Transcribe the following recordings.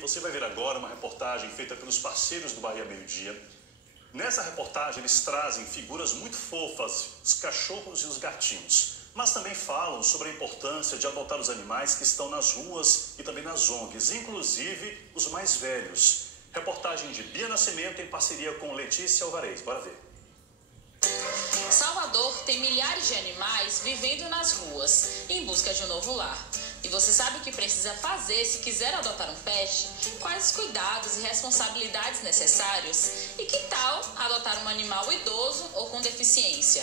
você vai ver agora uma reportagem feita pelos parceiros do Bahia Meio Dia. Nessa reportagem eles trazem figuras muito fofas, os cachorros e os gatinhos, mas também falam sobre a importância de adotar os animais que estão nas ruas e também nas ONGs, inclusive os mais velhos. Reportagem de Bia Nascimento em parceria com Letícia Alvarez. Bora ver. Salvador tem milhares de animais vivendo nas ruas, em busca de um novo lar. E você sabe o que precisa fazer se quiser adotar um pet? Quais os cuidados e responsabilidades necessários? E que tal adotar um animal idoso ou com deficiência?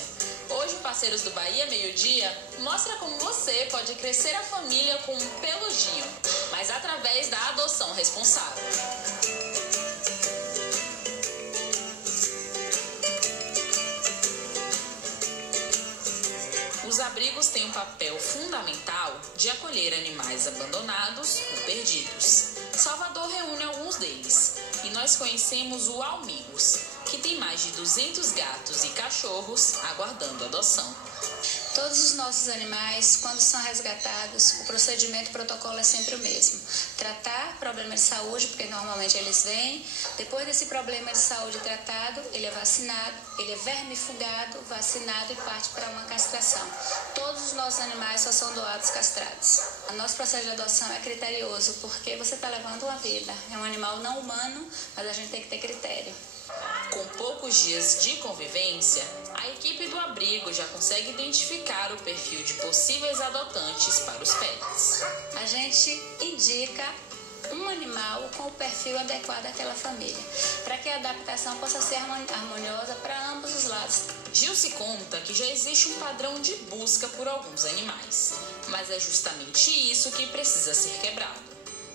Hoje o Parceiros do Bahia Meio Dia mostra como você pode crescer a família com um peludinho, mas através da adoção responsável. Os abrigos têm um papel fundamental de acolher animais abandonados ou perdidos. Salvador reúne alguns deles e nós conhecemos o Almigos, que tem mais de 200 gatos e cachorros aguardando adoção. Todos os nossos animais, quando são resgatados, o procedimento, o protocolo é sempre o mesmo. Tratar problema de saúde, porque normalmente eles vêm. Depois desse problema de saúde tratado, ele é vacinado, ele é vermifugado, vacinado e parte para uma castração. Todos os nossos animais só são doados castrados. O nosso processo de adoção é criterioso, porque você está levando uma vida. É um animal não humano, mas a gente tem que ter critério. Com poucos dias de convivência, a equipe do abrigo já consegue identificar o perfil de possíveis adotantes para os pets. A gente indica um animal com o perfil adequado àquela família, para que a adaptação possa ser harmoniosa para ambos os lados. Gilce conta que já existe um padrão de busca por alguns animais, mas é justamente isso que precisa ser quebrado.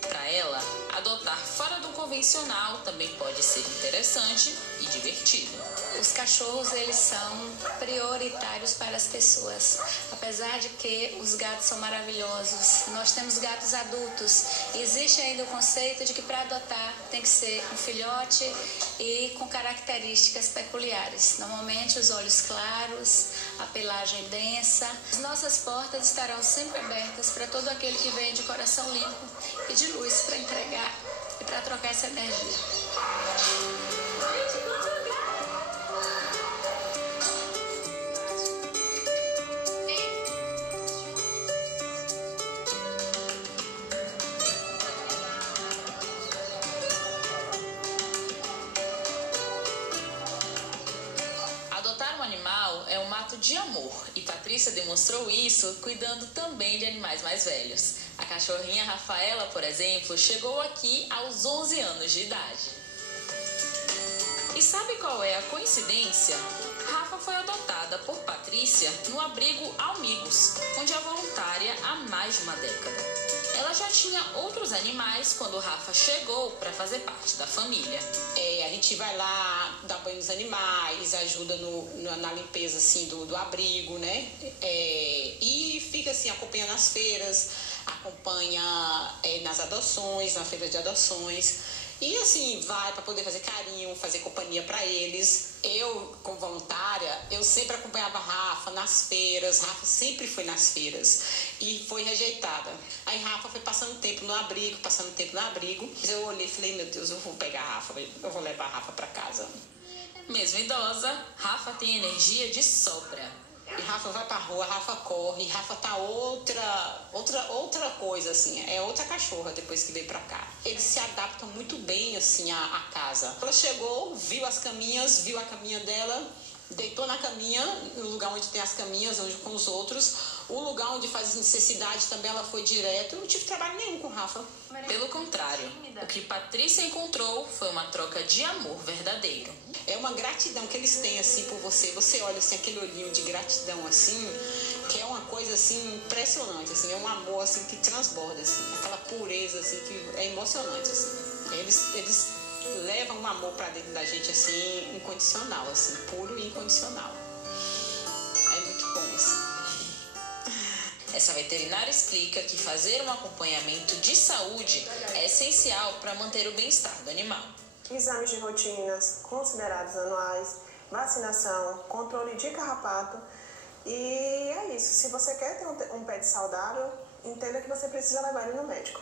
Para ela, adotar fora do convencional também pode ser interessante e divertido. Os cachorros, eles são prioritários para as pessoas. Apesar de que os gatos são maravilhosos, nós temos gatos adultos. Existe ainda o conceito de que para adotar tem que ser um filhote e com características peculiares. Normalmente os olhos claros, a pelagem densa. As nossas portas estarão sempre abertas para todo aquele que vem de coração limpo e de luz para entregar e para trocar essa energia. Adotar um animal é um ato de amor e Patrícia demonstrou isso cuidando também de animais mais velhos. A cachorrinha Rafaela, por exemplo, chegou aqui aos 11 anos de idade. E sabe qual é a coincidência? Rafa foi adotada por Patrícia no abrigo Almigos, onde é voluntária há mais de uma década. Ela já tinha outros animais quando Rafa chegou para fazer parte da família. A gente vai lá, dá banho nos animais, ajuda na limpeza assim, do abrigo, né? E fica assim, acompanha nas feiras, acompanha nas adoções, na feira de adoções. E assim, vai para poder fazer carinho, fazer companhia para eles. Eu, como voluntária, eu sempre acompanhava a Rafa nas feiras. Rafa sempre foi nas feiras e foi rejeitada. Aí Rafa foi passando tempo no abrigo. Eu olhei e falei, meu Deus, eu vou pegar a Rafa, eu vou levar a Rafa para casa. Mesmo idosa, Rafa tem energia de sobra. E Rafa vai pra rua, Rafa corre, Rafa tá outra coisa, assim, é outra cachorra depois que veio pra cá. Eles se adaptam muito bem, assim, à casa. Ela chegou, viu as caminhas, viu a caminha dela, deitou na caminha, no lugar onde tem as caminhas, onde com os outros. O lugar onde faz necessidade também ela foi direto. Eu não tive trabalho nenhum com Rafa. Pelo contrário, o que Patrícia encontrou foi uma troca de amor verdadeiro. É uma gratidão que eles têm, assim, por você. Você olha, assim, aquele olhinho de gratidão, assim, que é uma coisa, assim, impressionante, assim. É um amor, assim, que transborda, assim. Aquela pureza, assim, que é emocionante, assim. Eles levam um amor pra dentro da gente, assim, incondicional, assim, puro e incondicional. É muito bom, assim. Essa veterinária explica que fazer um acompanhamento de saúde é essencial para manter o bem-estar do animal. Exames de rotinas considerados anuais, vacinação, controle de carrapato. E é isso. Se você quer ter um pet saudável, entenda que você precisa levar ele no médico.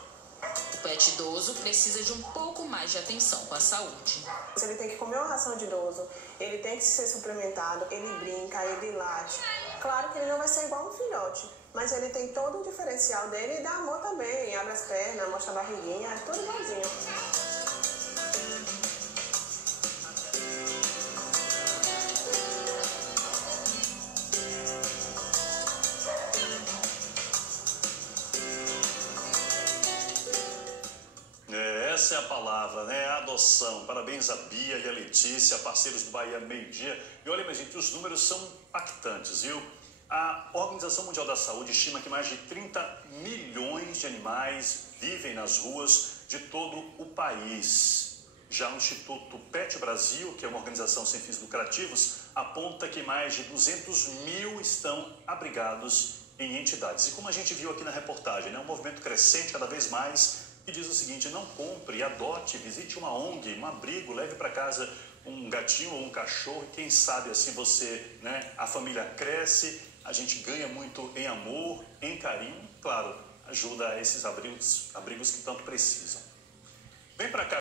O pet idoso precisa de um pouco mais de atenção com a saúde. Ele tem que comer uma ração de idoso, ele tem que ser suplementado, ele brinca, ele late. Claro que ele não vai ser igual um filhote, mas ele tem todo o diferencial dele e dá amor também. Abre as pernas, mostra a barriguinha, é tudo igualzinho. Essa é a palavra, né? A adoção. Parabéns a Bia e a Letícia, parceiros do Bahia Meio Dia. E olha, minha gente, os números são impactantes, viu? A Organização Mundial da Saúde estima que mais de 30 milhões de animais vivem nas ruas de todo o país. Já o Instituto Pet Brasil, que é uma organização sem fins lucrativos, aponta que mais de 200 mil estão abrigados em entidades. E como a gente viu aqui na reportagem, né? Um movimento crescente cada vez mais, que diz o seguinte: não compre, adote, visite uma ONG, um abrigo, leve para casa um gatinho ou um cachorro, e quem sabe assim você, né, a família cresce, a gente ganha muito em amor, em carinho, claro, ajuda a esses abrigos que tanto precisam. Vem para cá.